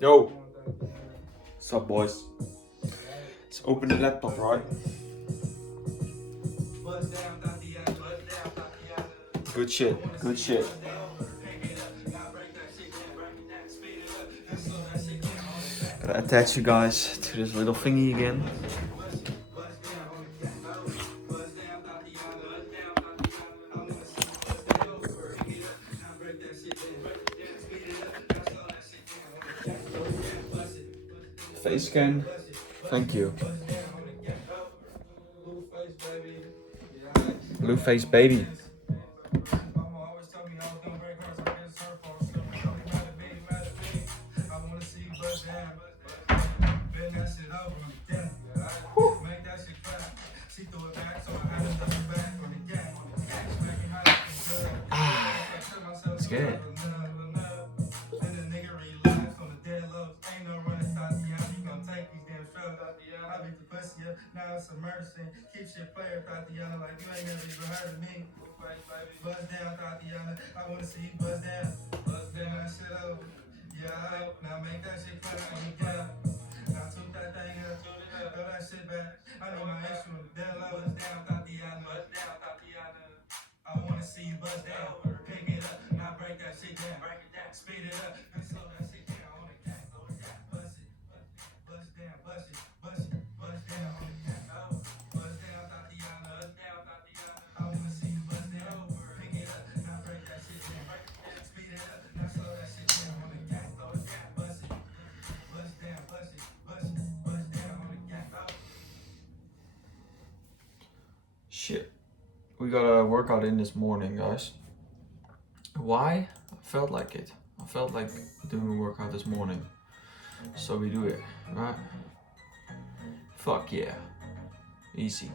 Yo, what's up, boys? Let's open the laptop, right? Good shit, good shit. Gotta attach you guys to this little thingy again. Face scan. Thank you. Blue face baby. Let's get it. Shit. We got a workout in this morning, guys. Why? I felt like it. I felt like doing a workout this morning. So we do it, right? Fuck yeah. Easy.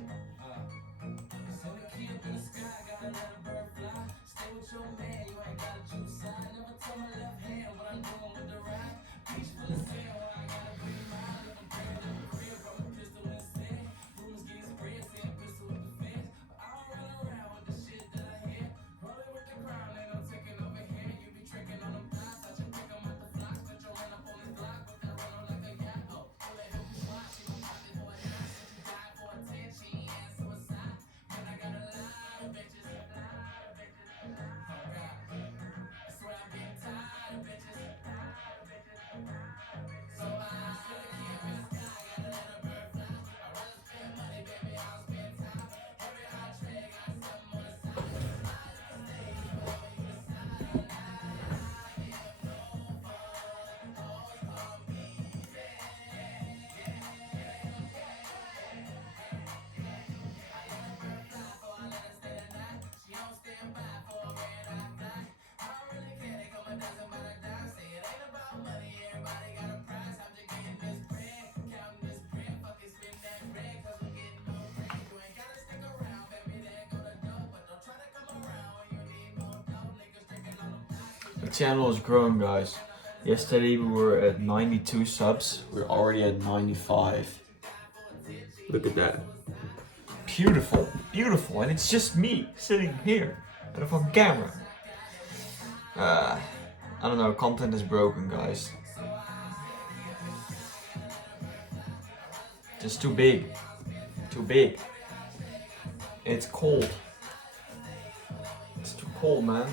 The channel is growing, guys. Yesterday we were at 92 subs. We're already at 95. Look at that. Beautiful, beautiful. And it's just me sitting here at a fucking camera. I don't know, content is broken, guys. Just too big. Too big. It's cold. It's too cold, man.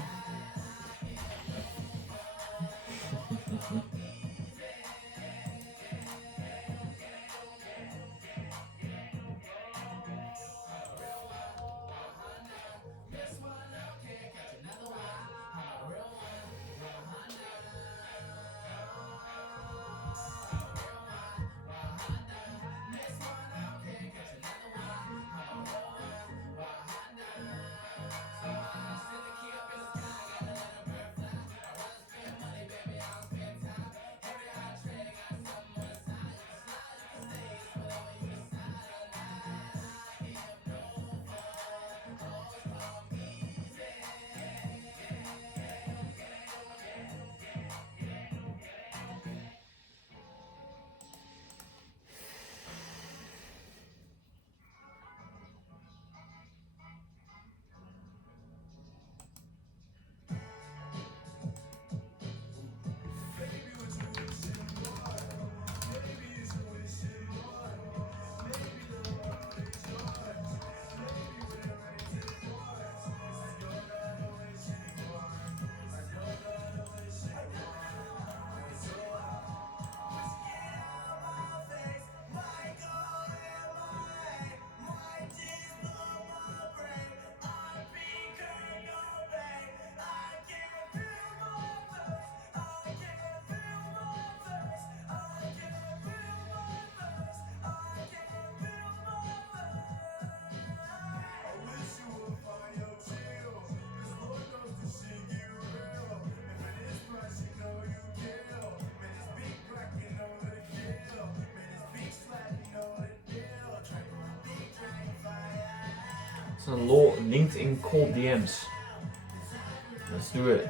Some LinkedIn cold DMs. Let's do it.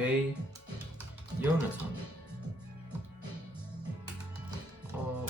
Hey, Jonathan. Oh.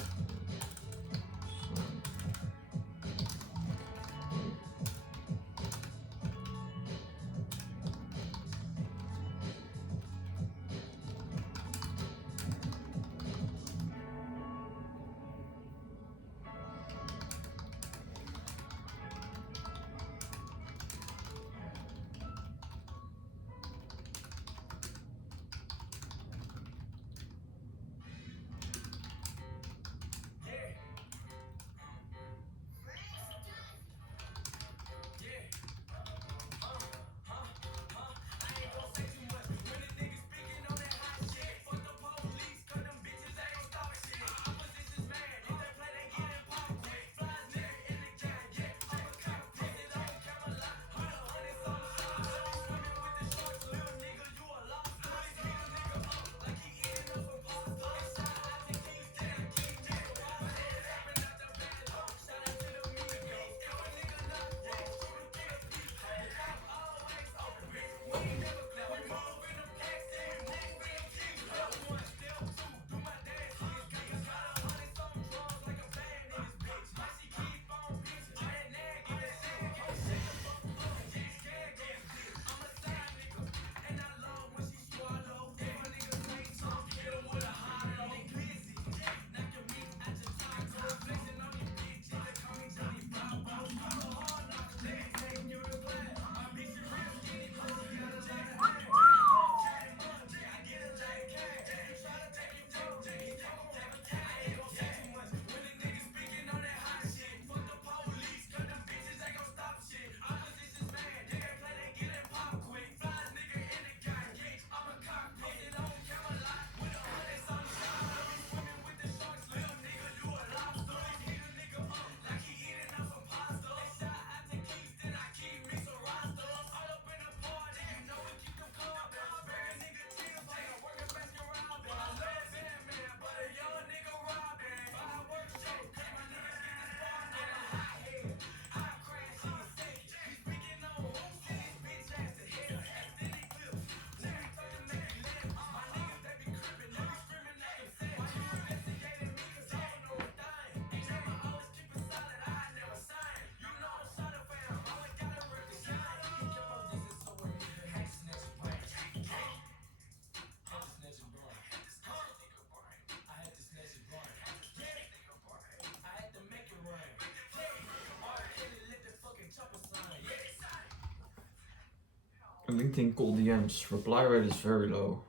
LinkedIn cold DMs. Reply rate is very low.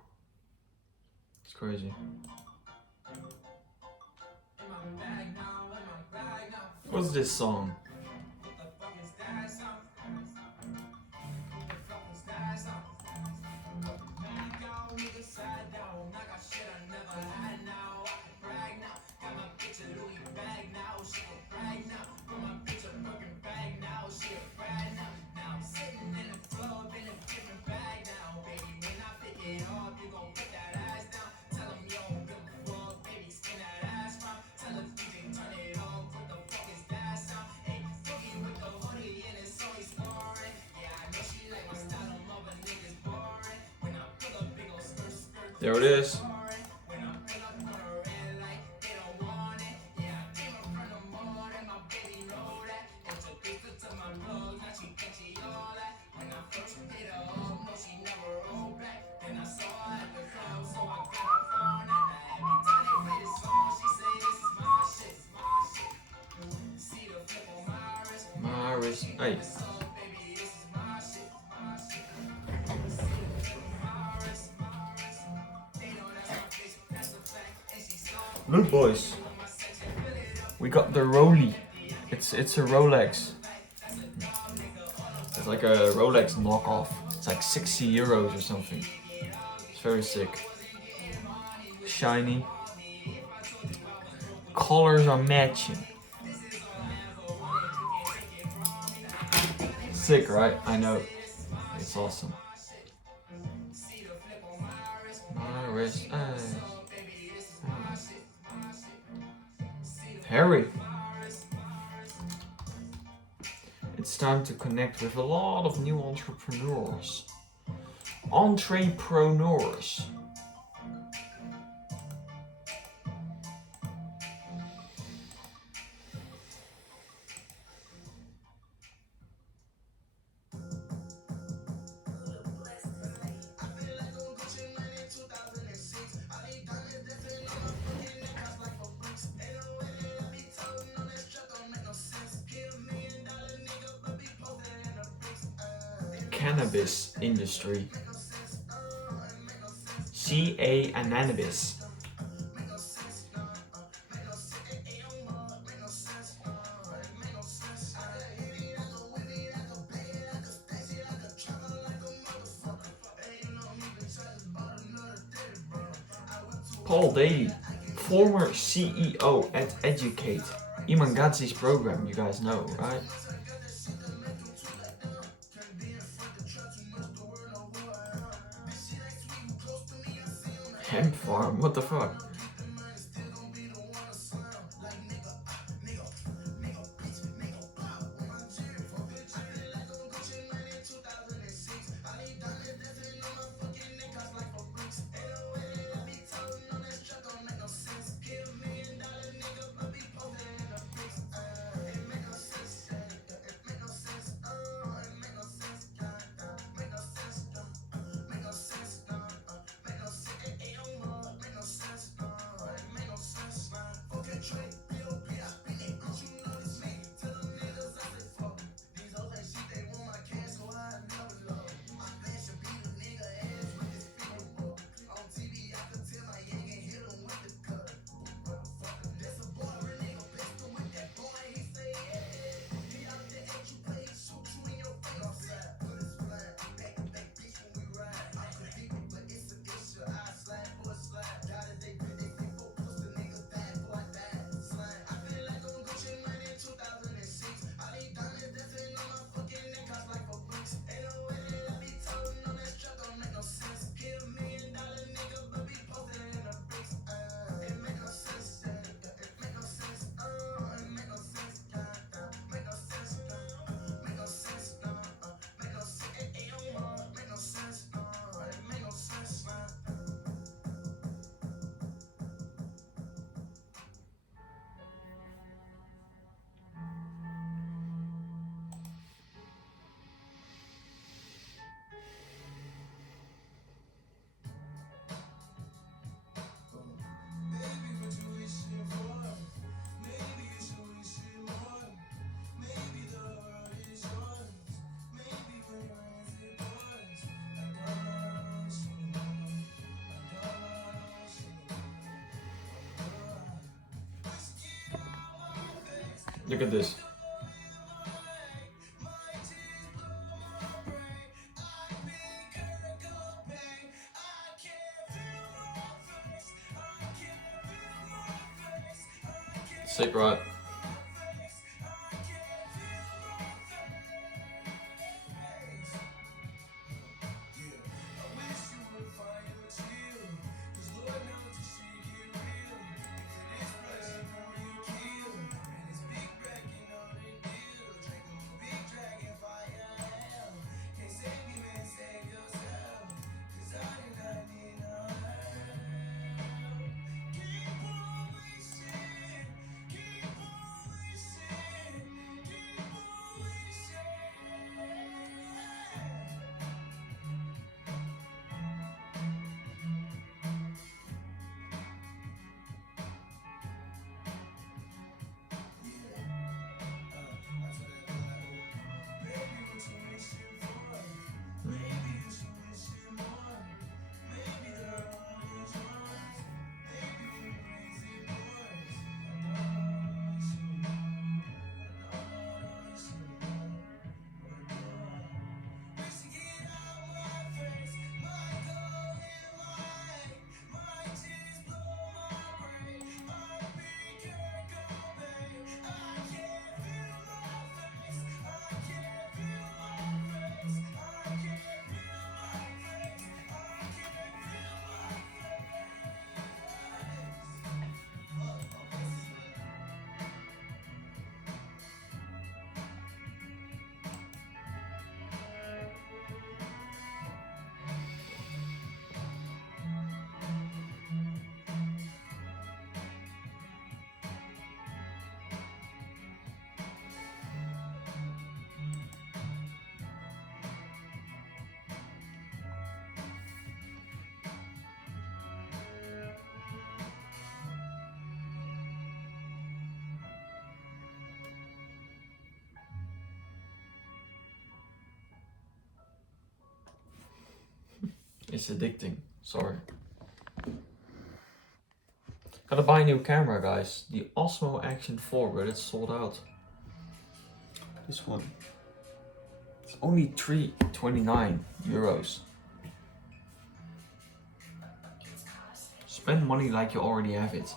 It's crazy. What's this song? There it is. Maris, hey. Look, boys, we got the Rolly. It's a Rolex. It's like a Rolex knockoff. It's like 60 euros or something. It's very sick. Shiny. Colors are matching. Sick, right? I know. It's awesome. Maris, Harry. It's time to connect with a lot of new entrepreneurs. Entrepreneurs. Cannabis industry. CA Anonymous. Paul Daly, former CEO at Educate. Iman Gadzhi's program, you guys know, right? Hemp farm, what the fuck? Look at this. Sick, right? It's addicting. Sorry. Gotta buy a new camera, guys. The Osmo Action 4, but it's sold out. This one. It's only €329. Spend money like you already have it.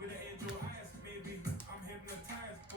With an angel eyes, maybe I'm hypnotized.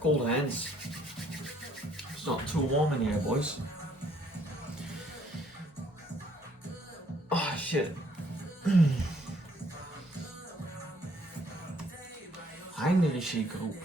Cold hands. It's not too warm in here, boys. Oh shit. Heinerische groep.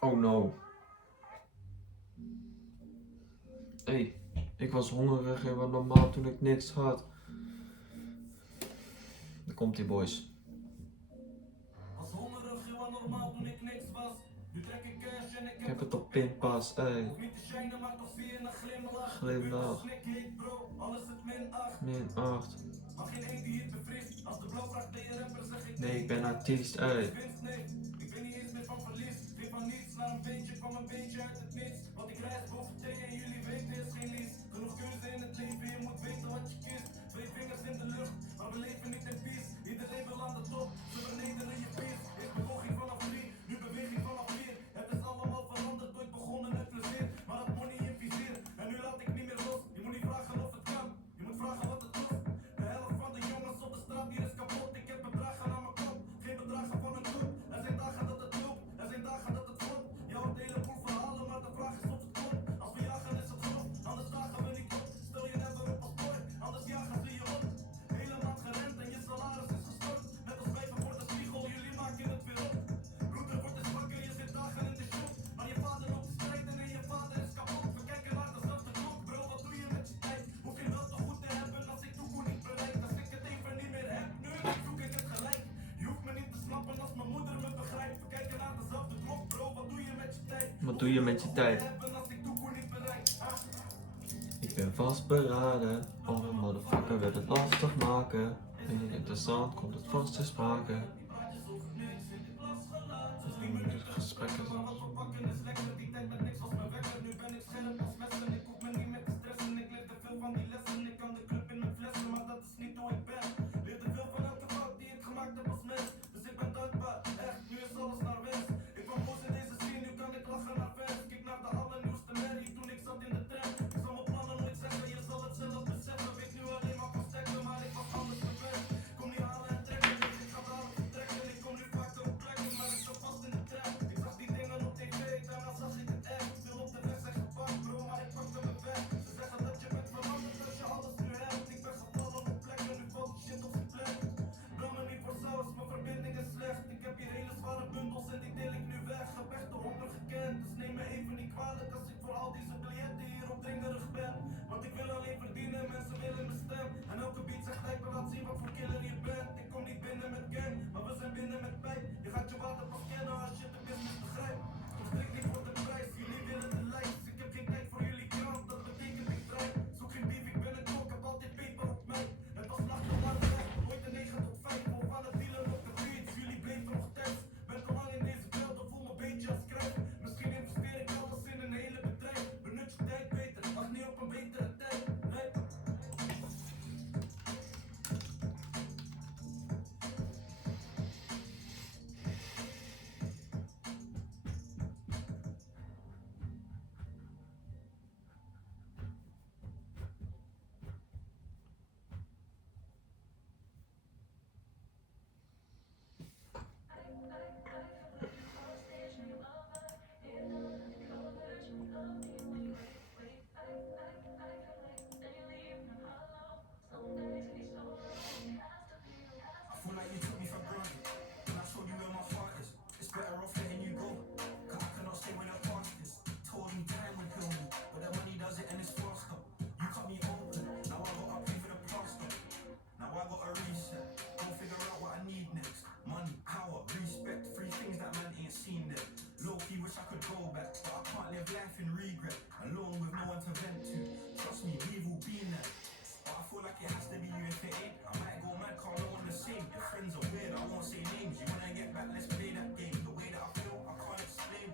Oh no. Hey, ik was hongerig en wat normaal toen ik niks had. Daar komt die boys. Was hongerig en wat normaal toen ik niks was. Nu trek ik cash en ik heb het op pinpas, ey. Niet te shinen, maar toch zie je een glimlach. Glimlach. Snik heet bro, alles het min 8. Min 8. Mag geen één die het bevriest. Als de blauw vraagt ben je rapper, zeg ik Nee, ik ben artiest, ey. Ik ben niet eens meer van verlies. Geen van niets, naar een beetje kwam een beetje uit het niets. Want ik reis boven thee en jullie weten is geen lies. Genoeg keuze in het leven, je moet weten wat je kiest. 2 vingers in de lucht, maar we leven niet in peace. Iedereen wil aan de top, ze vernederen je peers. Eerst bewoging vanaf 3, nu beweging vanaf 4. Het is allemaal veranderd, ooit begonnen met plezier. Maar dat money in vizier, en nu laat ik niet meer los. Je moet niet vragen of het kan, je moet vragen wat het kost. De helft van de jongens op de straat hier is kapot. Ik heb bedragen aan mijn kop, geen bedragen van een kop. Er zijn dagen dat het loopt, er zijn dagen dat het valt. Je hoort een heleboel verhalen, maar de vraag is of het klopt. Als we jagen is het genoeg, anders dagen we niet op. Stel je never op als boy, anders jagen ze je op. Helemaal gerend en je salaris is gestort. Net als wijven voor de spiegel, jullie maken het weer op. Broeder wordt eens wakker, je zit dagen in de show. Maar je vader loopt te strijden en je vader is kapot. We kijken naar dezelfde klok, bro, wat doe je met je tijd? Hoef je wel te goed te hebben als ik toekoe niet bereik. Als ik het even niet meer heb, nu zoek ik het gelijk. Je hoeft me niet te snappen als mijn moeder me begrijpt. We kijken naar dezelfde klok, bro, wat doe je met je tijd? Wat doe je met je tijd? Als ik toekoe niet bereik. Ik ben vastberaden. Alle motherfucker wil het lastig maken. Vind je het interessant, komt het vast te sprake. De gesprekken zijn say names. You wanna get back, let's play that game. The way that I feel, I can't explain.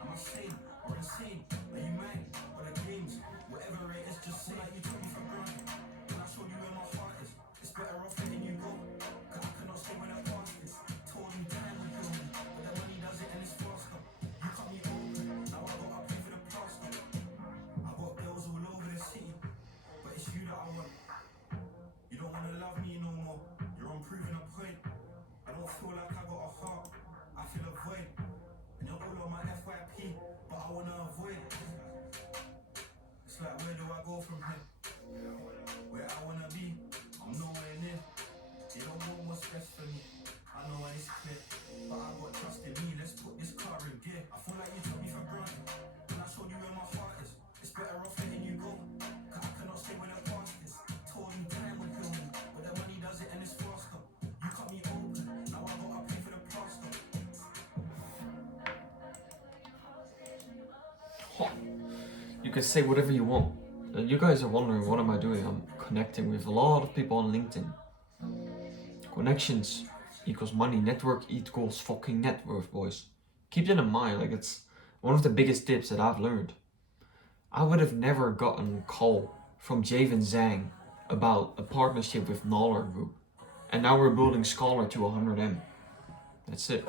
Am I sane or insane? Are you mine or the games? Whatever it is, just say like you took me for granted. When I showed you where my heart is, it's better off letting you go. Cause I cannot stay when I past this. Told you time would kill me, but the money does it and it's faster. You cut me open, now I gotta pay for the plaster. I got girls all over the city, but it's you that I want. You don't wanna love me no more. You're unproving a point. I don't feel like I got a heart. I feel a void. And you're all on my FYP, but I wanna avoid. It's like, where do I go from here? Where I wanna be, I'm nowhere near. They don't know what's best for me. I know and it's clear, but I got trust in me. Let's put this car in gear. I feel like you took me for granted. When I showed you where my heart is, it's better off letting you go. Cause I cannot stay when I past this. Told you time would kill me, but the money does it and it's faster. You cut me open, now I gotta pay for the plaster. You can say whatever you want. You guys are wondering, what am I doing? I'm connecting with a lot of people on LinkedIn. Connections equals money. Network equals fucking net worth, boys. Keep that in mind. Like, it's one of the biggest tips that I've learned. I would have never gotten a call from Javen Zhang about a partnership with Noller Group. And now we're building Scollar to 100M. That's it.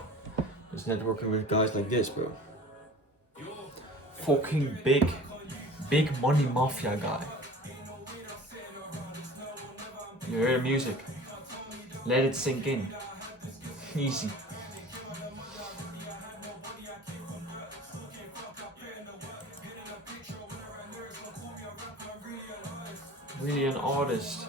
Just networking with guys like this, bro. Fucking big money mafia guy. You hear the music? Let it sink in. Easy. Really an artist.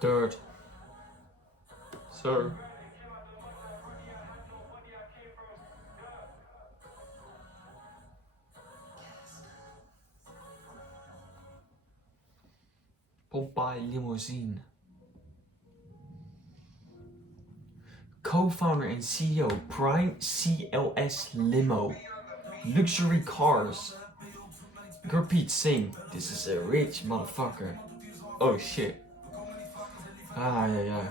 Dirt. Sir. Pepijn Limousine. Co-founder and CEO, Prime CLS Limo. Luxury cars. Repeat, sing. This is a rich motherfucker. Oh shit. Ah, yeah.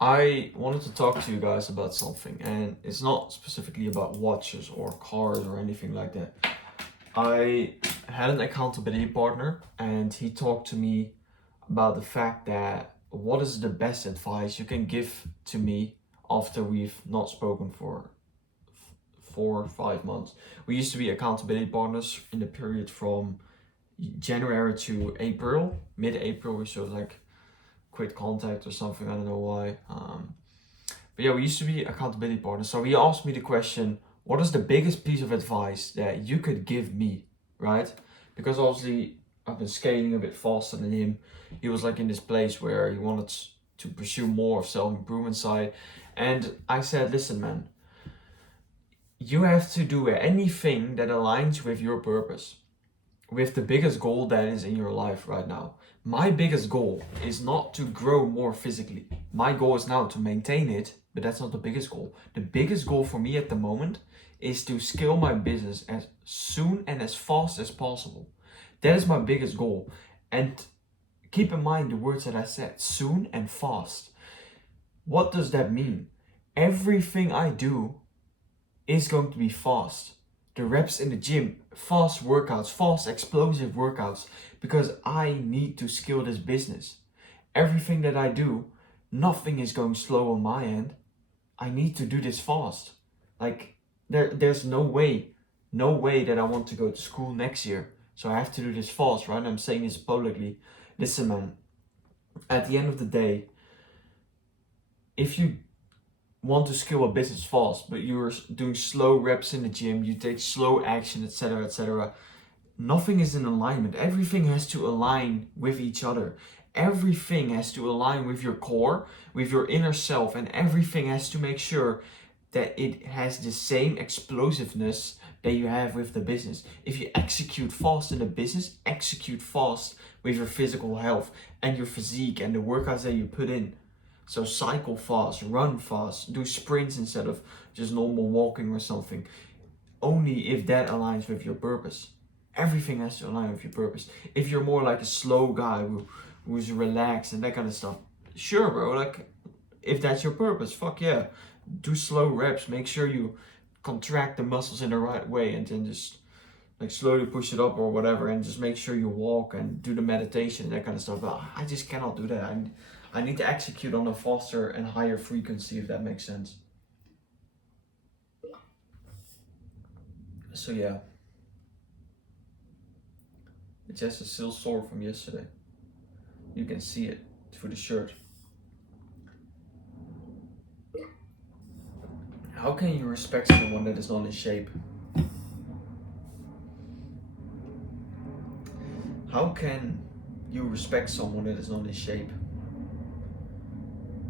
I wanted to talk to you guys about something, and it's not specifically about watches or cars or anything like that. I had an accountability partner, and he talked to me about the fact that what is the best advice you can give to me after we've not spoken for 4 or 5 months. We used to be accountability partners in the period from January to April. Mid-April we sort of like quit contact or something, I don't know why. But yeah, we used to be accountability partners. So he asked me the question, what is the biggest piece of advice that you could give me, right? Because obviously I've been scaling a bit faster than him. He was like in this place where he wanted to pursue more of self-improvement side. And I said, listen man, you have to do anything that aligns with your purpose, with the biggest goal that is in your life right now. My biggest goal is not to grow more physically. My goal is now to maintain it, but that's not the biggest goal. The biggest goal for me at the moment is to scale my business as soon and as fast as possible. That is my biggest goal. And keep in mind the words that I said, soon and fast. What does that mean? Everything I do is going to be fast. The reps in the gym, fast workouts, fast explosive workouts, because I need to scale this business. Everything that I do, nothing is going slow on my end. I need to do this fast. Like there's no way that I want to go to school next year. So I have to do this fast, right? I'm saying this publicly. Listen, man, at the end of the day, if you want to scale a business fast, but you're doing slow reps in the gym, you take slow action, etc., etc., nothing is in alignment. Everything has to align with each other. Everything has to align with your core, with your inner self, and everything has to make sure that it has the same explosiveness that you have with the business. If you execute fast in the business, execute fast with your physical health and your physique and the workouts that you put in. So cycle fast, run fast, do sprints instead of just normal walking or something. Only if that aligns with your purpose. Everything has to align with your purpose. If you're more like a slow guy who's relaxed and that kind of stuff, sure, bro, like if that's your purpose, fuck yeah. Do slow reps, make sure you contract the muscles in the right way, and then just like slowly push it up or whatever, and just make sure you walk and do the meditation and that kind of stuff. But I just cannot do that. I need to execute on a faster and higher frequency, if that makes sense. So yeah, the chest is still sore from yesterday. You can see it through the shirt. How can you respect someone that is not in shape? How can you respect someone that is not in shape?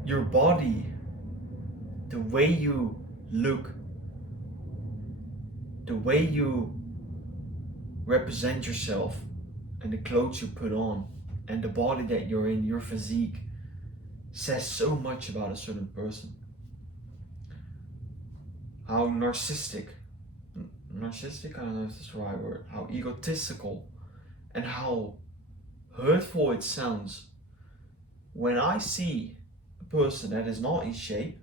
Your body, the way you look, the way you represent yourself, and the clothes you put on, and the body that you're in, your physique, says so much about a certain person. How narcissistic, I don't know if that's the right word, how egotistical and how hurtful it sounds when I see a person that is not in shape.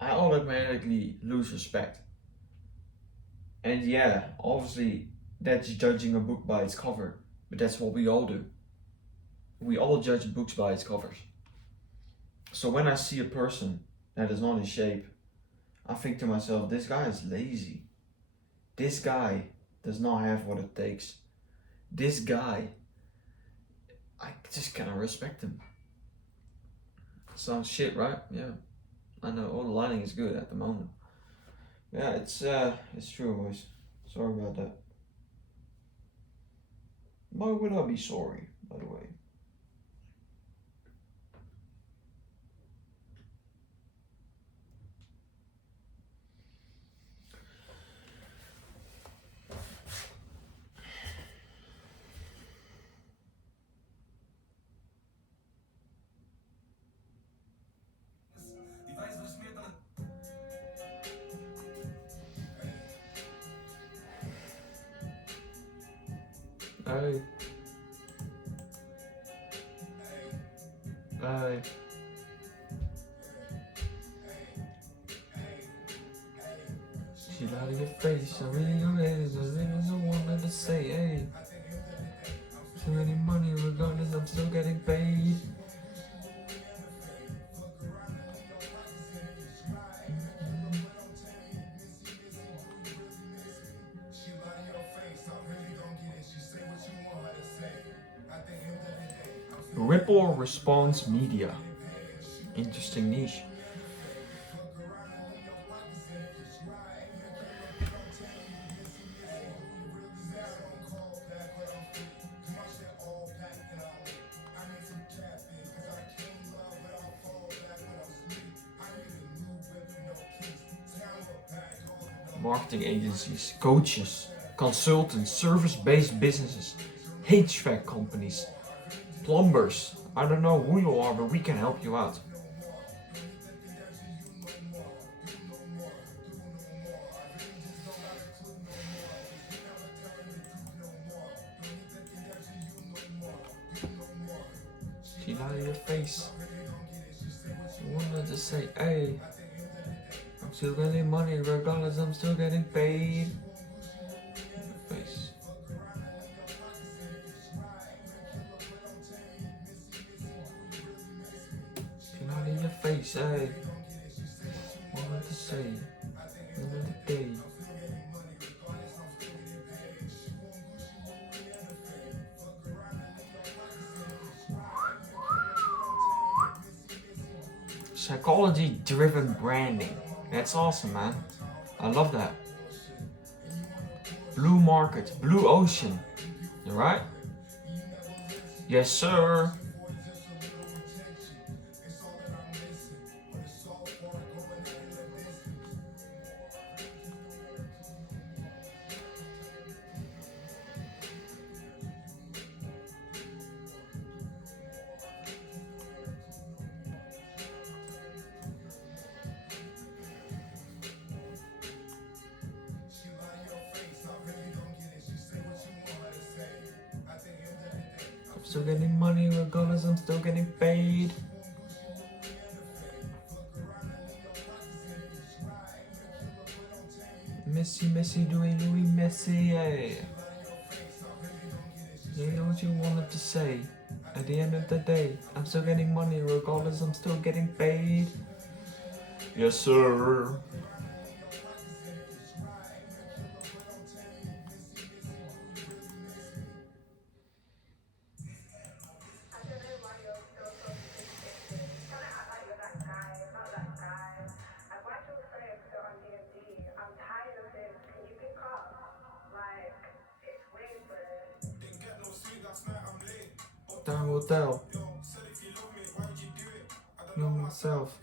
I automatically lose respect. And yeah, obviously that's judging a book by its cover, but that's what we all do. We all judge books by its covers. So when I see a person that is not in shape, I think to myself, this guy is lazy. This guy does not have what it takes. This guy, I just cannot respect him. Sounds shit, right? Yeah. I know, all the lighting is good at the moment. Yeah, it's true, boys. Sorry about that. Why would I be sorry, by the way? Hey. Hey. She lied in your face, I really know that is the one to say, hey. Too many money, regardless, I'm still getting paid. Ripple response media. Interesting niche. Marketing agencies, coaches, consultants, service-based businesses, HVAC companies, plumbers. I don't know who you are, but we can help you out. face. Wanted to say, hey, I'm still getting money regardless, I'm still getting paid. Face. Not in your face, hey. Wanted to say, another day. Psychology-driven branding. That's awesome, man. I love that. Blue market, blue ocean. You right? Yes, sir. I'm still getting money regardless, I'm still getting paid. Messi, Louis Messi, yeah. You know what you wanted to say. At the end of the day, I'm still getting money regardless, I'm still getting paid. Yes, sir. Time will tell. Know myself.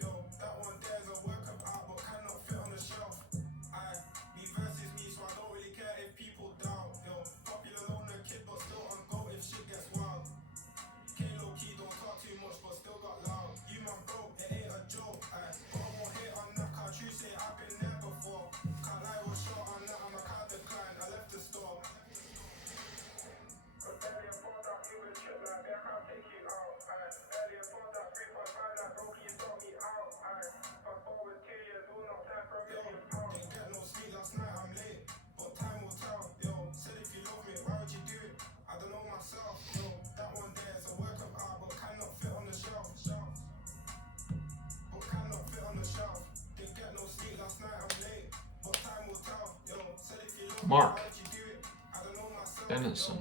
Mark Dennison.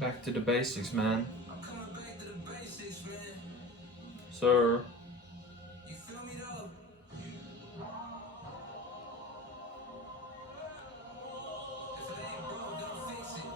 Back to the basics, man. I'm coming back to the basics, man. Sir. You feel me though? If it ain't broke, don't fix it.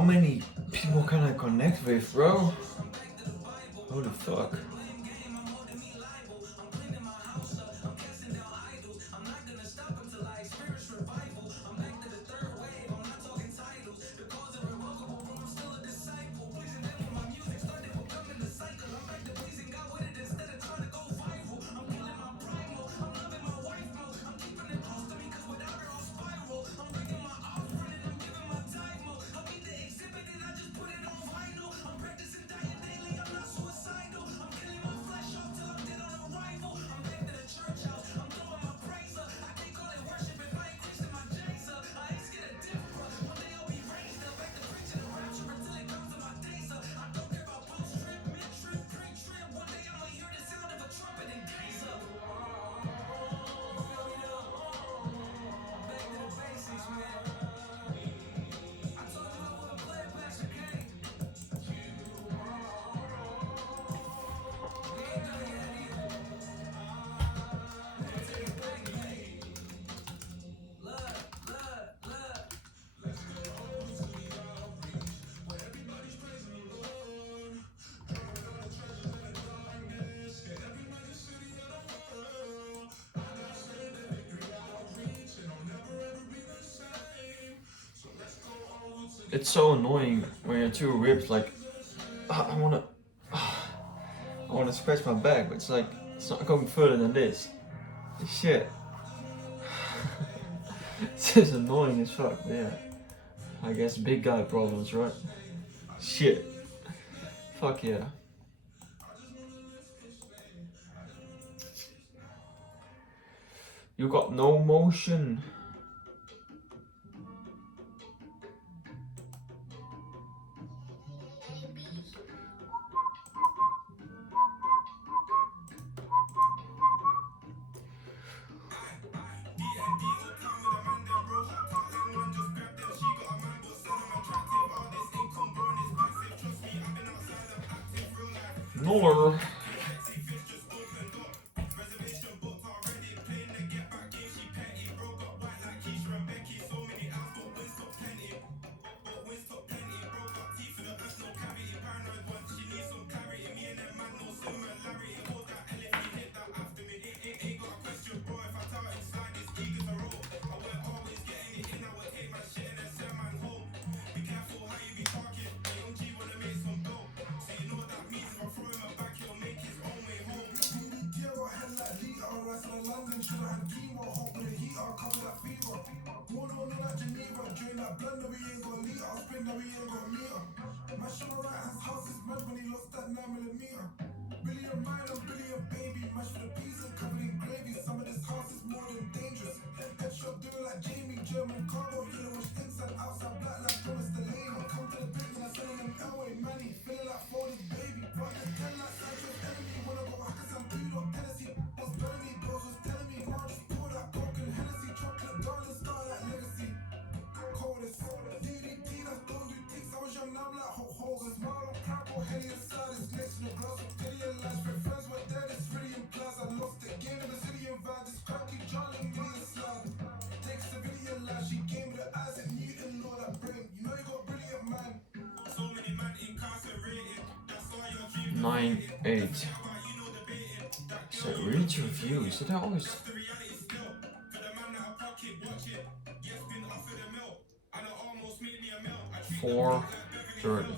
How many people can I connect with, bro? Holy fuck. It's so annoying when you're too ripped. Like, I wanna scratch my back, but it's like it's not going further than this. Shit. It's just annoying as fuck. Yeah. I guess big guy problems, right? Shit. Fuck yeah. You got no motion. Noller. Nine, 8. So reach reviews. Did I always 4:30.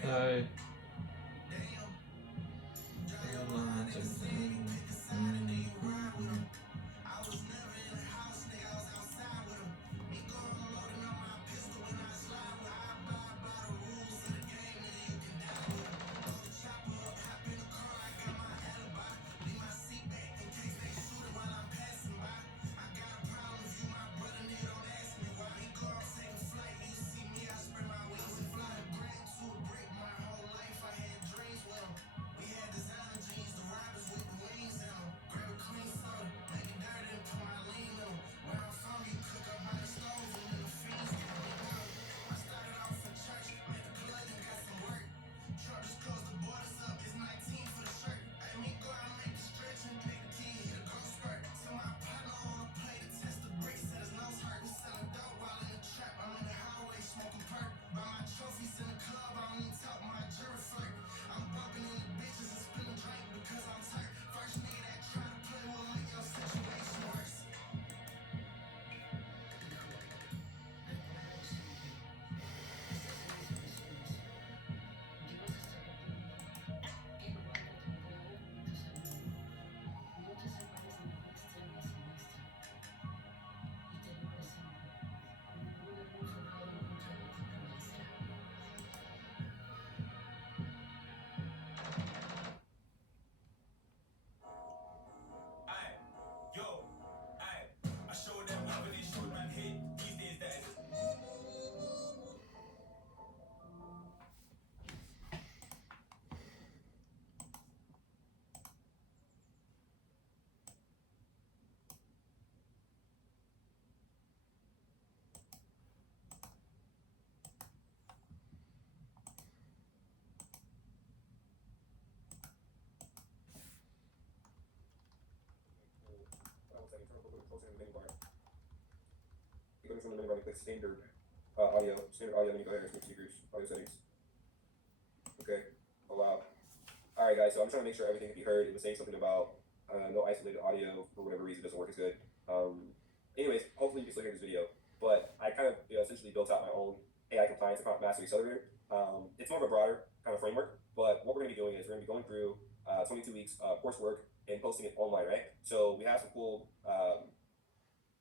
Hey. from the menu bar and click standard audio, then you go here and speakers, audio settings. Okay, allow. Alright guys, so I'm trying to make sure everything can be heard. It was saying something about no isolated audio, for whatever reason it doesn't work as good. Anyways, hopefully you can still hear this video, but I kind of essentially built out my own AI compliance account mastery accelerator. It's more of a broader kind of framework, but what we're going to be doing is we're going to be going through 22 weeks coursework and posting it online, right? So we have some cool,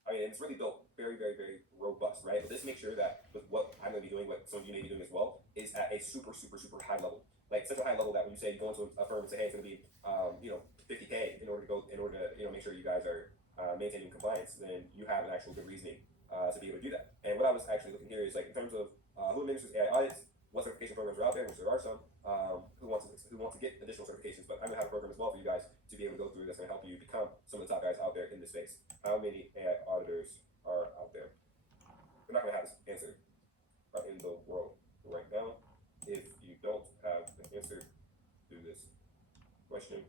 it's really built very, very, very robust, right? But this makes sure that with what I'm going to be doing, what some of you may be doing as well, is at a super, super, super high level. Like such a high level that when you say you go into a firm and say, hey, it's going to be, 50K in order to make sure you guys are maintaining compliance, then you have an actual good reasoning to be able to do that. And what I was actually looking here is like in terms of who administers AI audits, what certification programs are out there, which there are some, who want to get additional certifications, but I'm gonna have a program as well for you guys to be able to go through that's gonna help you become some of the top guys out there in this space. How many AI auditors are out there? We're not gonna have this answer in the world right now. If you don't have an answer to this question,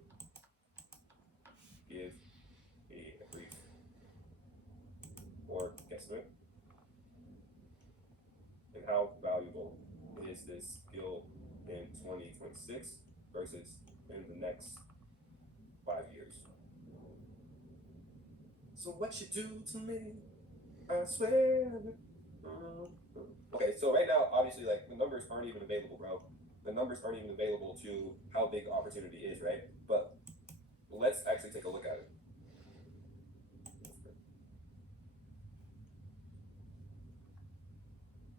give me a brief or guesstimate. And how valuable is this skill in 2026 versus in the next 5 years? So what you do to me, I swear. Okay, so right now, obviously, like the numbers aren't even available, bro. The numbers aren't even available to how big the opportunity is, right? But let's actually take a look at it.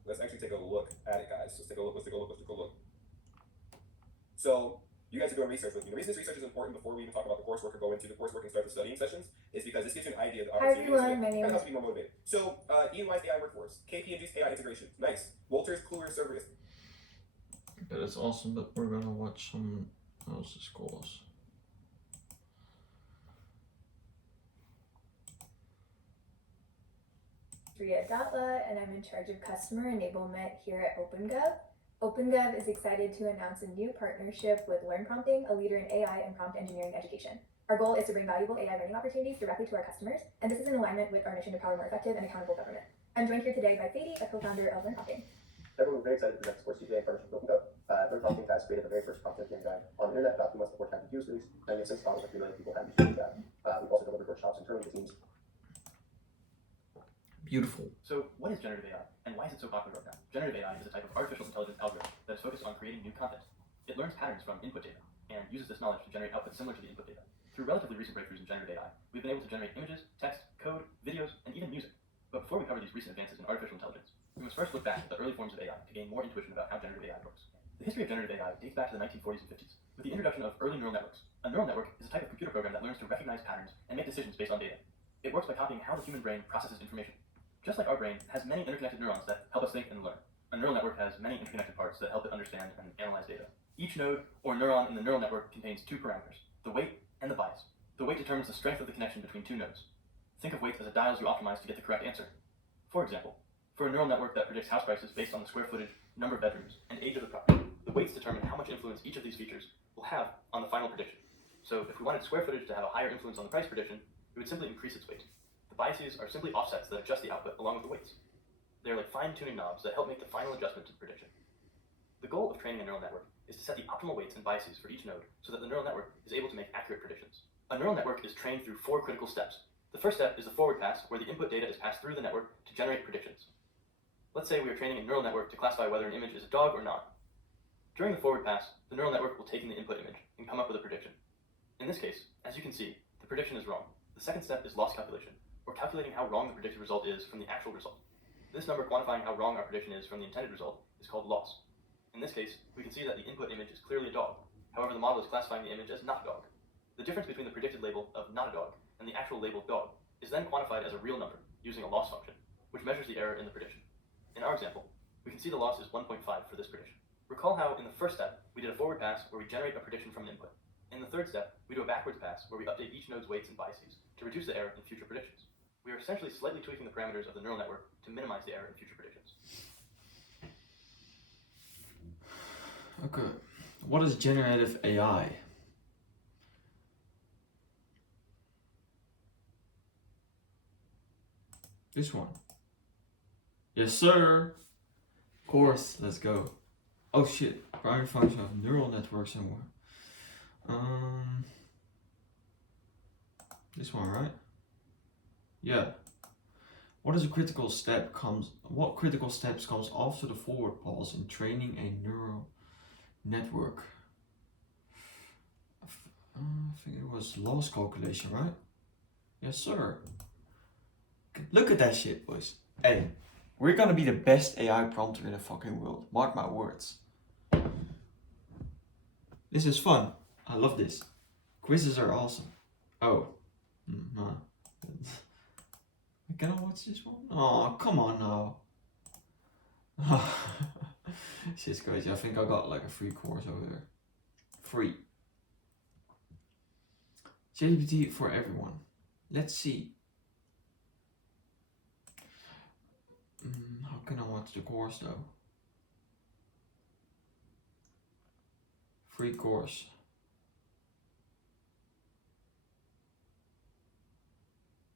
Let's actually take a look at it, guys. Let's take a look. So you guys are doing research with me. The reason this research is important before we even talk about the coursework or go into the coursework and start the studying sessions is because this gives you an idea of the opportunity. Hi everyone, my name is... helps you be more motivated. So EY's AI workforce, KPMG's AI integration, nice. Walter's Kluwer server. Yeah, that's awesome, but we're gonna watch some else's calls. Ria Datla, and I'm in charge of customer enablement here at OpenGov. OpenGov is excited to announce a new partnership with Learn Prompting, a leader in AI and prompt engineering education. Our goal is to bring valuable AI learning opportunities directly to our customers, and this is in alignment with our mission to power more effective and accountable government. I'm joined here today by Sadie, a co-founder of Learn Prompting. Everyone, we're very excited to present this course today in partnership with OpenGov. Learn Prompting has created the very first prompt engineering guide on the internet about 2 months before time to use release, and since thousands of 3 million people have used the guide. We've also delivered workshops internally to teams. Beautiful. So what is generative AI, and why is it so popular right now? Generative AI is a type of artificial intelligence algorithm that is focused on creating new content. It learns patterns from input data, and uses this knowledge to generate outputs similar to the input data. Through relatively recent breakthroughs in generative AI, we've been able to generate images, text, code, videos, and even music. But before we cover these recent advances in artificial intelligence, we must first look back at the early forms of AI to gain more intuition about how generative AI works. The history of generative AI dates back to the 1940s and 50s, with the introduction of early neural networks. A neural network is a type of computer program that learns to recognize patterns and make decisions based on data. It works by copying how the human brain processes information. Just like our brain has many interconnected neurons that help us think and learn, a neural network has many interconnected parts that help it understand and analyze data. Each node or neuron in the neural network contains 2 parameters, the weight and the bias. The weight determines the strength of the connection between 2 nodes. Think of weights as a dials you optimize to get the correct answer. For example, for a neural network that predicts house prices based on the square footage, number of bedrooms, and age of the property, the weights determine how much influence each of these features will have on the final prediction. So if we wanted square footage to have a higher influence on the price prediction, we would simply increase its weight. The biases are simply offsets that adjust the output along with the weights. They're like fine-tuning knobs that help make the final adjustment to the prediction. The goal of training a neural network is to set the optimal weights and biases for each node so that the neural network is able to make accurate predictions. A neural network is trained through 4 critical steps. The first step is the forward pass, where the input data is passed through the network to generate predictions. Let's say we are training a neural network to classify whether an image is a dog or not. During the forward pass, the neural network will take in the input image and come up with a prediction. In this case, as you can see, the prediction is wrong. The second step is loss calculation, or calculating how wrong the predicted result is from the actual result. This number quantifying how wrong our prediction is from the intended result is called loss. In this case, we can see that the input image is clearly a dog. However, the model is classifying the image as not a dog. The difference between the predicted label of not a dog and the actual label dog is then quantified as a real number using a loss function, which measures the error in the prediction. In our example, we can see the loss is 1.5 for this prediction. Recall how in the first step, we did a forward pass where we generate a prediction from an input. In the third step, we do a backwards pass where we update each node's weights and biases to reduce the error in future predictions. We are essentially slightly tweaking the parameters of the neural network to minimize the error in future predictions. Okay, what is generative AI? This one. Yes, sir. Of course, let's go. Oh shit, primary function of neural networks and more. This one, right? Yeah. What critical steps comes after the forward pause in training a neural network? I think it was loss calculation, right? Yes, sir. Look at that shit, boys. Hey, we're gonna be the best AI prompter in the fucking world. Mark my words. This is fun. I love this. Quizzes are awesome. Oh. No. Can I watch this one? Oh, come on now. Shit's crazy. I think I got like a free course over there. Free. ChatGPT for everyone. Let's see. How can I watch the course though? Free course.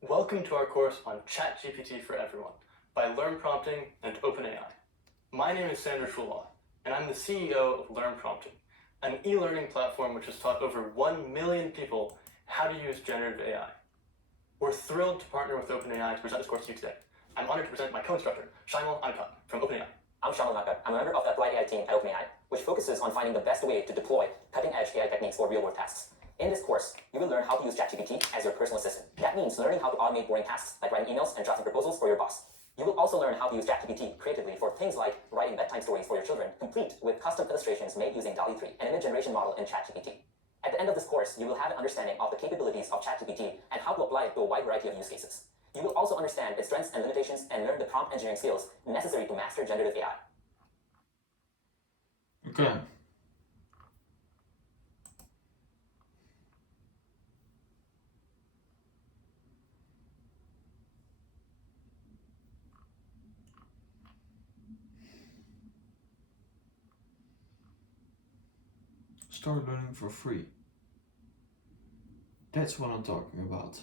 Welcome to our course on ChatGPT for Everyone by Learn Prompting and OpenAI. My name is Sandra Schulaw, and I'm the CEO of Learn Prompting, an e-learning platform which has taught over 1 million people how to use generative AI. We're thrilled to partner with OpenAI to present this course to you today. I'm honored to present my co-instructor, Shaimal Ankat from OpenAI. I'm Shaimal Ankat. I'm a member of the Applied AI team at OpenAI, which focuses on finding the best way to deploy cutting-edge AI techniques for real-world tasks. In this course, you will learn how to use ChatGPT as your personal assistant. That means learning how to automate boring tasks like writing emails and drafting proposals for your boss. You will also learn how to use ChatGPT creatively for things like writing bedtime stories for your children, complete with custom illustrations made using DALL-E 3, an image generation model in ChatGPT. At the end of this course, you will have an understanding of the capabilities of ChatGPT and how to apply it to a wide variety of use cases. You will also understand its strengths and limitations and learn the prompt engineering skills necessary to master generative AI. Okay. Start learning for free. That's what I'm talking about.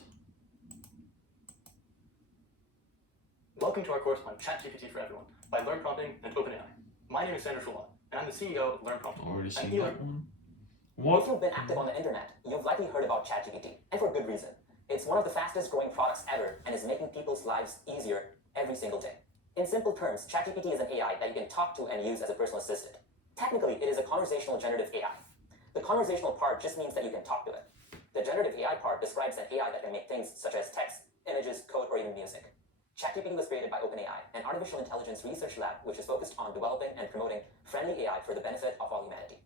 Welcome to our course on ChatGPT for Everyone by Learn Prompting and OpenAI. My name is Sandra Schulaw, and I'm the CEO of Learn Prompting. Already seen an that e-learning one. If What? you've been active on the internet, you've likely heard about ChatGPT, and for good reason. It's one of the fastest growing products ever and is making people's lives easier every single day. In simple terms, ChatGPT is an AI that you can talk to and use as a personal assistant. Technically, it is a conversational generative AI. The conversational part just means that you can talk to it. The generative AI part describes an AI that can make things such as text, images, code, or even music. ChatGPT was created by OpenAI, an artificial intelligence research lab which is focused on developing and promoting friendly AI for the benefit of all humanity.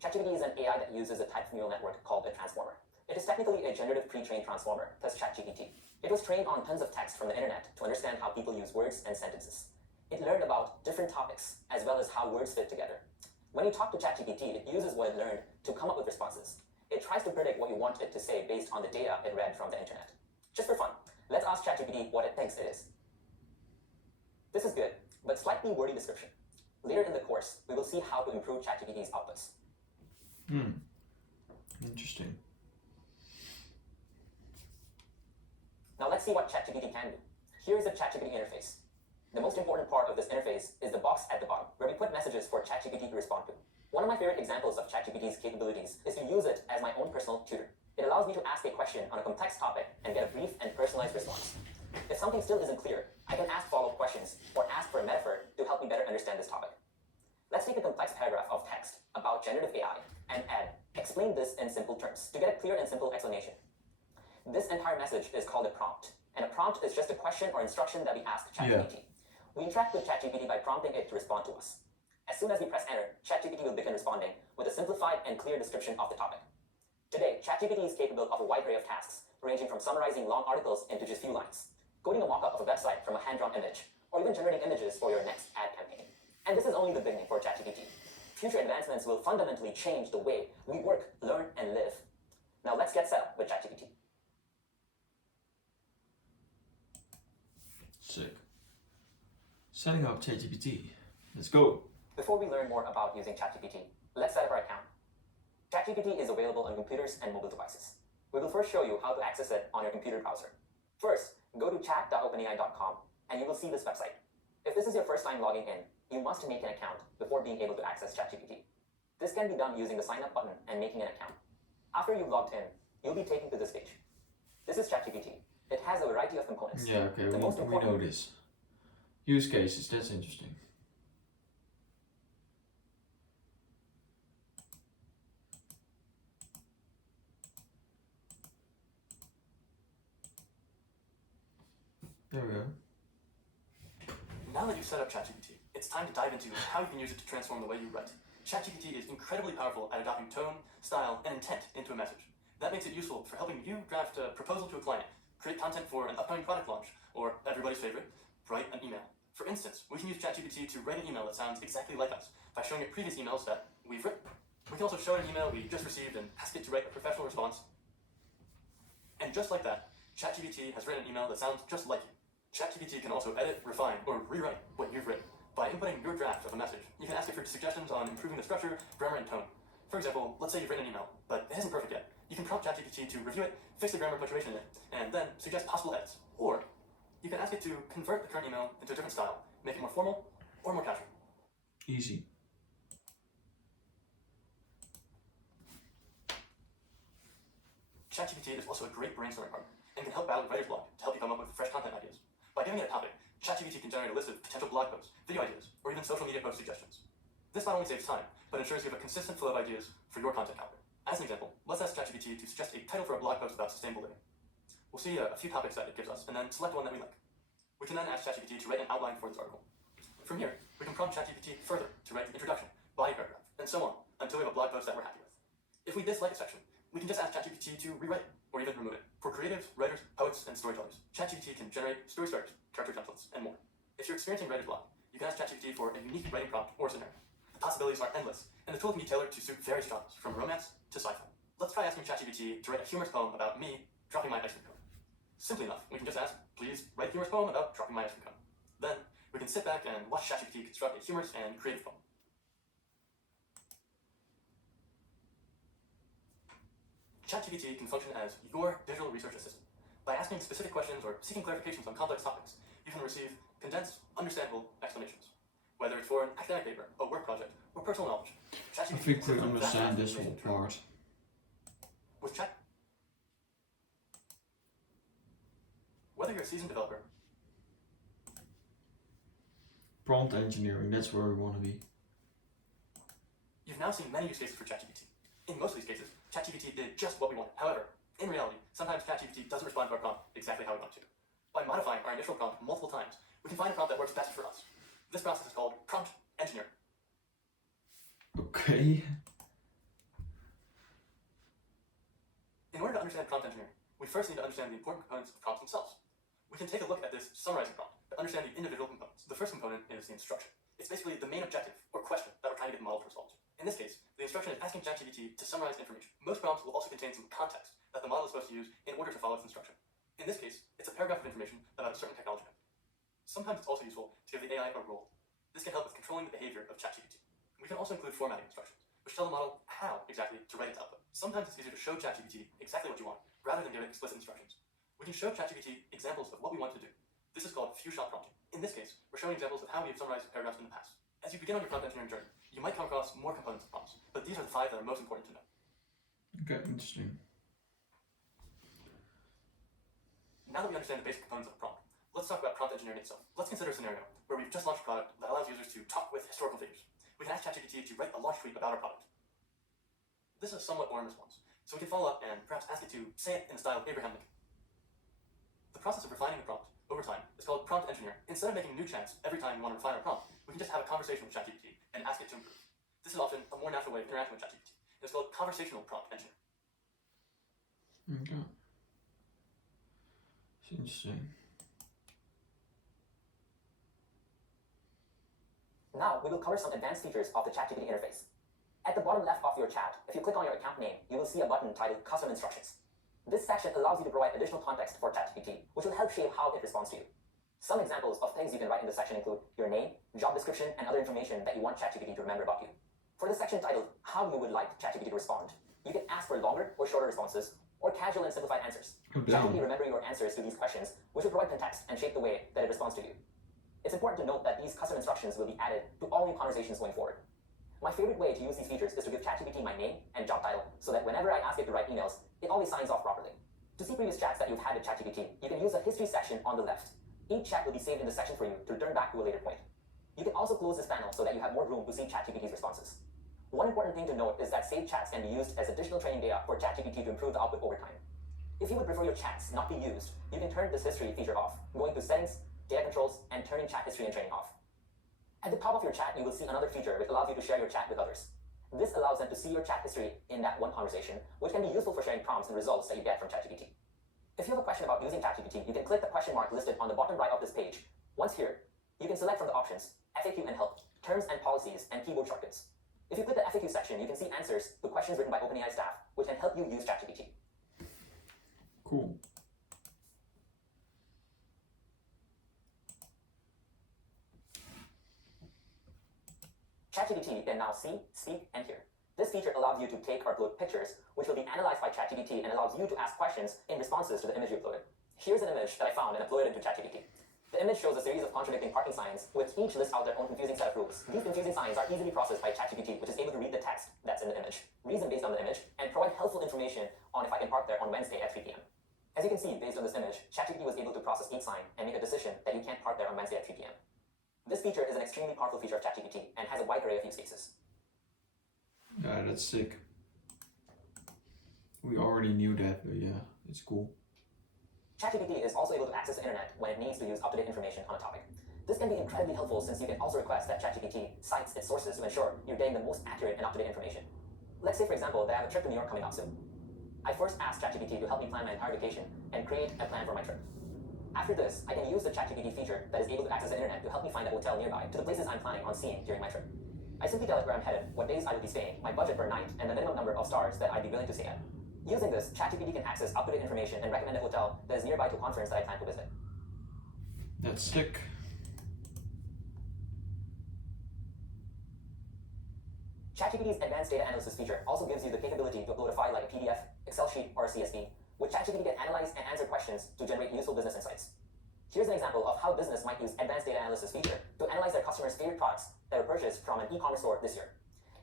ChatGPT is an AI that uses a type of neural network called a transformer. It is technically a generative pre-trained transformer, thus ChatGPT. It was trained on tons of text from the internet to understand how people use words and sentences. It learned about different topics, as well as how words fit together. When you talk to ChatGPT, it uses what it learned to come up with responses. It tries to predict what you want it to say based on the data it read from the internet. Just for fun, let's ask ChatGPT what it thinks it is. This is good, but slightly wordy description. Later in the course, we will see how to improve ChatGPT's outputs. Interesting. Now let's see what ChatGPT can do. Here is the ChatGPT interface. The most important part of this interface is the box at the bottom, where we put messages for ChatGPT to respond to. One of my favorite examples of ChatGPT's capabilities is to use it as my own personal tutor. It allows me to ask a question on a complex topic and get a brief and personalized response. If something still isn't clear, I can ask follow-up questions or ask for a metaphor to help me better understand this topic. Let's take a complex paragraph of text about generative AI and add, explain this in simple terms to get a clear and simple explanation. This entire message is called a prompt, and a prompt is just a question or instruction that we ask ChatGPT. We interact with ChatGPT by prompting it to respond to us. As soon as we press enter, ChatGPT will begin responding with a simplified and clear description of the topic. Today, ChatGPT is capable of a wide array of tasks, ranging from summarizing long articles into just few lines, coding a mock-up of a website from a hand-drawn image, or even generating images for your next ad campaign. And this is only the beginning for ChatGPT. Future advancements will fundamentally change the way we work, learn, and live. Now let's get set up with ChatGPT. Sick. Setting up ChatGPT. Let's go. Before we learn more about using ChatGPT, let's set up our account. ChatGPT is available on computers and mobile devices. We will first show you how to access it on your computer browser. First, go to chat.openai.com and you will see this website. If this is your first time logging in, you must make an account before being able to access ChatGPT. This can be done using the sign up button and making an account. After you've logged in, you'll be taken to this page. This is ChatGPT. It has a variety of components. Yeah, okay, The most we important- know this. Use cases, that's interesting. There we go. Now that you've set up ChatGPT, it's time to dive into how you can use it to transform the way you write. ChatGPT is incredibly powerful at adopting tone, style, and intent into a message. That makes it useful for helping you draft a proposal to a client, create content for an upcoming product launch, or everybody's favorite, write an email. For instance, we can use ChatGPT to write an email that sounds exactly like us by showing it previous emails that we've written. We can also show it an email we just received and ask it to write a professional response. And just like that, ChatGPT has written an email that sounds just like you. ChatGPT can also edit, refine, or rewrite what you've written. By inputting your draft of a message, you can ask it for suggestions on improving the structure, grammar, and tone. For example, let's say you've written an email, but it isn't perfect yet. You can prompt ChatGPT to review it, fix the grammar and punctuation in it, and then suggest possible edits. Or you can ask it to convert the current email into a different style, make it more formal or more casual. Easy. ChatGPT is also a great brainstorming partner and can help out with writer's block to help you come up with fresh content ideas. By giving it a topic, ChatGPT can generate a list of potential blog posts, video ideas, or even social media post suggestions. This not only saves time, but ensures you have a consistent flow of ideas for your content calendar. As an example, let's ask ChatGPT to suggest a title for a blog post about sustainable living. We'll see a few topics that it gives us, and then select one that we like. We can then ask ChatGPT to write an outline for this article. From here, we can prompt ChatGPT further to write the introduction, body paragraph, and so on, until we have a blog post that we're happy with. If we dislike a section, we can just ask ChatGPT to rewrite it, or even remove it. For creatives, writers, poets, and storytellers, ChatGPT can generate story starters, character templates, and more. If you're experiencing writer's block, you can ask ChatGPT for a unique writing prompt or scenario. The possibilities are endless, and the tool can be tailored to suit various genres, from romance to sci-fi. Let's try asking ChatGPT to write a humorous poem about me dropping my ice cream cone. Simply enough, we can just ask, please write a humorous poem about dropping my ice cream cone. Then, we can sit back and watch ChatGPT construct a humorous and creative poem. ChatGPT can function as your digital research assistant. By asking specific questions or seeking clarifications on complex topics, you can receive condensed, understandable explanations. Whether it's for an academic paper, a work project, or personal knowledge, I ChatGPT think we can understand this information whole through. part. With Chat, whether you're a seasoned developer, Prompt engineering, that's where we want to be. you've now seen many use cases for ChatGPT. In most of these cases, ChatGPT did just what we wanted. However, in reality, sometimes ChatGPT doesn't respond to our prompt exactly how we want it to. By modifying our initial prompt multiple times, we can find a prompt that works best for us. This process is called prompt engineering. Okay. In order to understand prompt engineering, we first need to understand the important components of prompts themselves. We can take a look at this summarizing prompt to understand the individual components. The first component is the instruction. It's basically the main objective or question that we're trying to get the model to resolve. In this case, the instruction is asking ChatGPT to summarize information. Most prompts will also contain some context that the model is supposed to use in order to follow its instruction. In this case, it's a paragraph of information about a certain technology. Sometimes it's also useful to give the AI a role. This can help with controlling the behavior of ChatGPT. We can also include formatting instructions, which tell the model how exactly to write its output. Sometimes it's easier to show ChatGPT exactly what you want, rather than give it explicit instructions. We can show ChatGPT examples of what we want to do. This is called few-shot prompting. In this case, we're showing examples of how we have summarized paragraphs in the past. As you begin on your prompt engineering journey, you might come across more components of prompts, but these are the 5 that are most important to know. Okay, interesting. Now that we understand the basic components of a prompt, let's talk about prompt engineering itself. Let's consider a scenario where we've just launched a product that allows users to talk with historical figures. We can ask ChatGPT to write a launch tweet about our product. This is a somewhat boring response, so we can follow up and perhaps ask it to say it in the style of Abraham Lincoln. The process of refining the prompt over time is called prompt engineering. Instead of making new chats every time we want to refine our prompt, we can just have a conversation with ChatGPT and ask it to improve. This is often a more natural way of interacting with ChatGPT. It's called conversational prompt engineering. Okay. It's interesting. Now, we will cover some advanced features of the ChatGPT interface. At the bottom left of your chat, if you click on your account name, you will see a button titled Custom Instructions. This section allows you to provide additional context for ChatGPT, which will help shape how it responds to you. Some examples of things you can write in this section include your name, job description, and other information that you want ChatGPT to remember about you. For the section titled How You Would Like ChatGPT to Respond, you can ask for longer or shorter responses, or casual and simplified answers. Oh, ChatGPT damn. remember your answers to these questions, which will provide context and shape the way that it responds to you. It's important to note that these custom instructions will be added to all new conversations going forward. My favorite way to use these features is to give ChatGPT my name and job title so that whenever I ask it to write emails, it always signs off properly. To see previous chats that you've had with ChatGPT, you can use the history section on the left. Each chat will be saved in the section for you to return back to a later point. You can also close this panel so that you have more room to see ChatGPT's responses. One important thing to note is that saved chats can be used as additional training data for ChatGPT to improve the output over time. If you would prefer your chats not be used, you can turn this history feature off, going to Settings, Data Controls, and turning chat history and training off. At the top of your chat, you will see another feature which allows you to share your chat with others. This allows them to see your chat history in that one conversation, which can be useful for sharing prompts and results that you get from ChatGPT. If you have a question about using ChatGPT, you can click the question mark listed on the bottom right of this page. Once here, you can select from the options, FAQ and help, terms and policies, and keyboard shortcuts. If you click the FAQ section, you can see answers to questions written by OpenAI staff, which can help you use ChatGPT. Cool. ChatGPT can now see, speak, and hear. This feature allows you to take or upload pictures, which will be analyzed by ChatGPT and allows you to ask questions in responses to the image you uploaded. Here's an image that I found and uploaded into ChatGPT. The image shows a series of contradicting parking signs, with each list out their own confusing set of rules. These confusing signs are easily processed by ChatGPT, which is able to read the text that's in the image, reason based on the image, and provide helpful information on if I can park there on Wednesday at 3 p.m. As you can see, based on this image, ChatGPT was able to process each sign and make a decision that you can't park there on Wednesday at 3 p.m. This feature is an extremely powerful feature of ChatGPT and has a wide array of use cases. Yeah, that's sick. We already knew that, but yeah, it's cool. ChatGPT is also able to access the internet when it needs to use up-to-date information on a topic. This can be incredibly helpful since you can also request that ChatGPT cites its sources to ensure you're getting the most accurate and up-to-date information. Let's say, for example, that I have a trip to New York coming up soon. I first asked ChatGPT to help me plan my entire vacation and create a plan for my trip. After this, I can use the ChatGPT feature that is able to access the internet to help me find a hotel nearby to the places I'm planning on seeing during my trip. I simply tell it where I'm headed, what days I will be staying, my budget per night, and the minimum number of stars that I'd be willing to stay at. Using this, ChatGPT can access up-to-date information and recommend a hotel that is nearby to a conference that I plan to visit. That's sick. ChatGPT's advanced data analysis feature also gives you the capability to upload a file like a PDF, Excel sheet, or a CSV, which ChatGPT can analyze and answer questions to generate useful business insights. Here's an example of how business might use advanced data analysis feature to analyze their customers' favorite products that were purchased from an e-commerce store this year.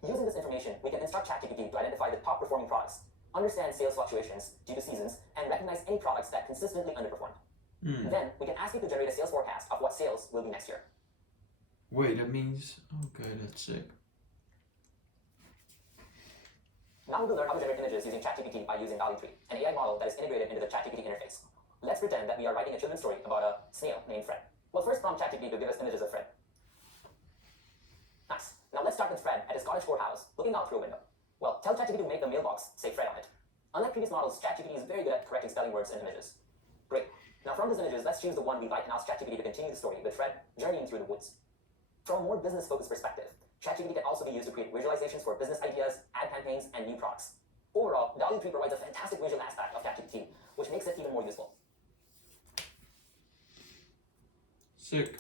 Using this information, we can instruct ChatGPT to identify the top performing products, understand sales fluctuations due to seasons, and recognize any products that consistently underperformed. Then, we can ask it to generate a sales forecast of what sales will be next year. Wait, that means... Okay, that's sick. Now we will learn how to generate images using ChatGPT by using DALL-E 3, an AI model that is integrated into the ChatGPT interface. Let's pretend that we are writing a children's story about a snail named Fred. We'll first prompt ChatGPT to give us images of Fred. Nice. Now let's start with Fred at his cottage core house, looking out through a window. Well, tell ChatGPT to make the mailbox say Fred on it. Unlike previous models, ChatGPT is very good at correcting spelling words in images. Great. Now from these images, let's choose the one we like and ask ChatGPT to continue the story with Fred journeying through the woods. From a more business-focused perspective, ChatGPT can also be used to create visualizations for business ideas, ad campaigns, and new products. Overall, DALL-E 3 provides a fantastic visual aspect of ChatGPT, which makes it even more useful. Sick.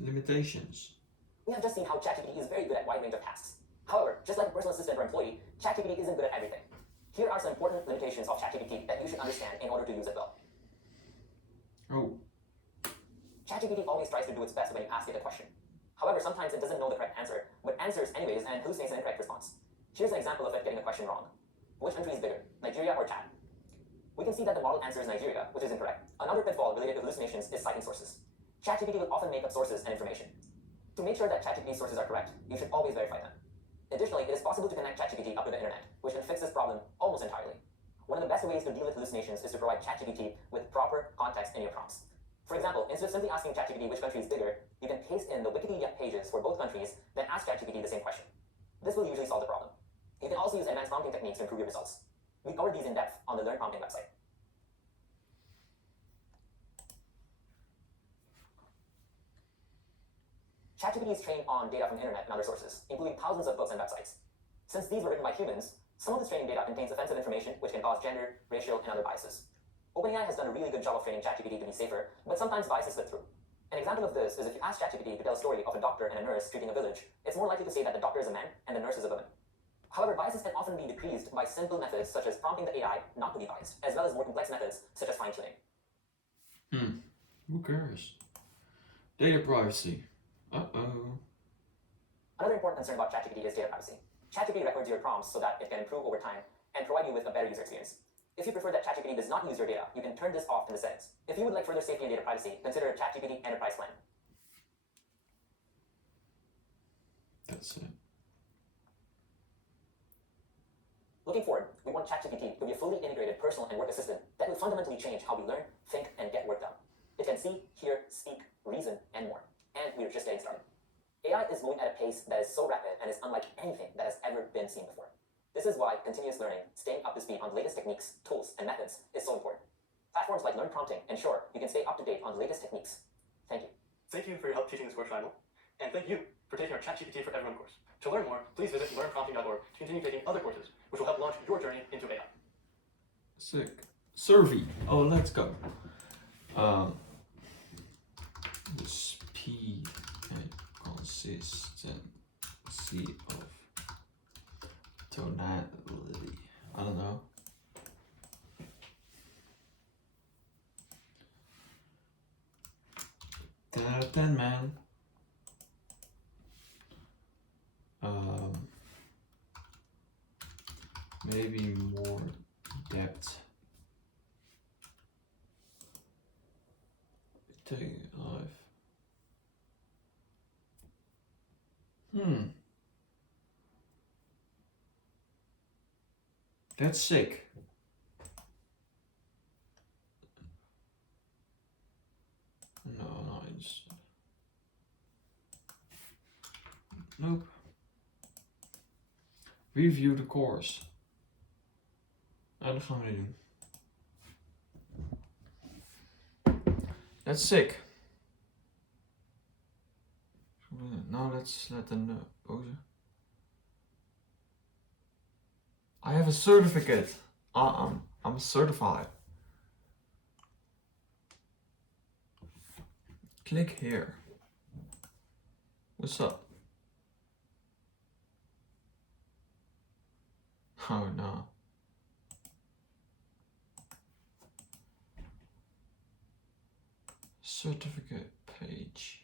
Limitations. We have just seen how ChatGPT is very good at a wide range of tasks. However, just like a personal assistant or employee, ChatGPT isn't good at everything. Here are some important limitations of ChatGPT that you should understand in order to use it well. Oh. ChatGPT always tries to do its best when you ask it a question. However, sometimes it doesn't know the correct answer, but answers anyways and hallucinates an incorrect response. Here's an example of it getting a question wrong. Which country is bigger, Nigeria or Chad? We can see that the model answers Nigeria, which is incorrect. Another pitfall related to hallucinations is citing sources. ChatGPT will often make up sources and information. To make sure that ChatGPT sources are correct, you should always verify them. Additionally, it is possible to connect ChatGPT up to the internet, which can fix this problem almost entirely. One of the best ways to deal with hallucinations is to provide ChatGPT with proper context in your prompts. For example, instead of simply asking ChatGPT which country is bigger, you can paste in the Wikipedia pages for both countries, then ask ChatGPT the same question. This will usually solve the problem. You can also use advanced prompting techniques to improve your results. We covered these in depth on the Learn Prompting website. ChatGPT is trained on data from the internet and other sources, including thousands of books and websites. Since these were written by humans, some of this training data contains offensive information which can cause gender, racial, and other biases. OpenAI has done a really good job of training ChatGPT to be safer, but sometimes biases slip through. An example of this is if you ask ChatGPT to tell a story of a doctor and a nurse treating a village, it's more likely to say that the doctor is a man and the nurse is a woman. However, biases can often be decreased by simple methods such as prompting the AI not to be biased, as well as more complex methods such as fine-tuning. Who cares? Data privacy. Uh-oh. Another important concern about ChatGPT is data privacy. ChatGPT records your prompts so that it can improve over time and provide you with a better user experience. If you prefer that ChatGPT does not use your data, you can turn this off in the settings. If you would like further safety and data privacy, consider a ChatGPT Enterprise plan. That's it. Looking forward, we want ChatGPT to be a fully integrated personal and work assistant that will fundamentally change how we learn, think, and get work done. It can see, hear, speak, reason, and more. And we're just getting started. AI is moving at a pace that is so rapid and is unlike anything that has ever been seen before. This is why continuous learning, staying up to speed on the latest techniques, tools, and methods is so important. Platforms like Learn Prompting ensure you can stay up to date on the latest techniques. Thank you. Thank you for your help teaching this course, Randall. And thank you for taking our ChatGPT for Everyone course. To learn more, please visit learnprompting.org to continue taking other courses, which will help launch your journey into AI. Sick. Survey. Oh, let's go. The speed and consistency of tonality. I don't know. 10 out of 10, man. Maybe more depth. Take it live. That's sick. No, not interested. Nope. Review the course. Nou, dat gaan we niet doen. That's sick. Now let's let them pose. I have a certificate. I'm certified. Click here. What's up? Oh no. Certificate page.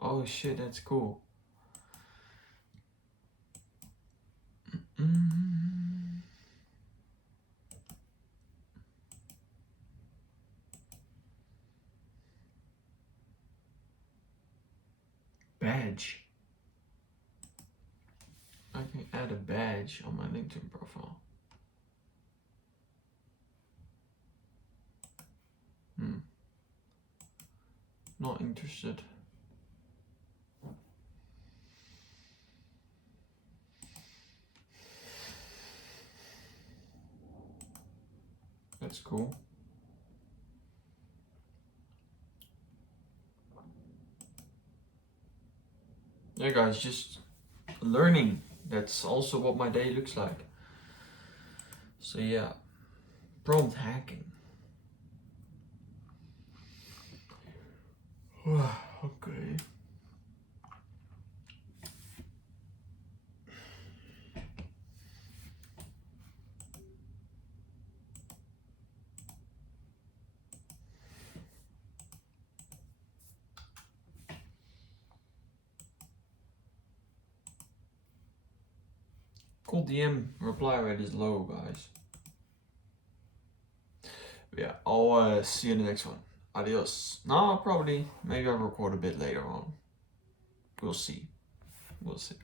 Oh shit, that's cool. Badge. I can add a badge on my LinkedIn profile. Not interested. That's cool. Yeah guys, just learning. That's also what my day looks like. So yeah, prompt hacking. Okay. Cool DM reply rate is low, guys. But yeah, I'll see you in the next one. Adios. No, maybe I'll record a bit later on. We'll see. We'll see.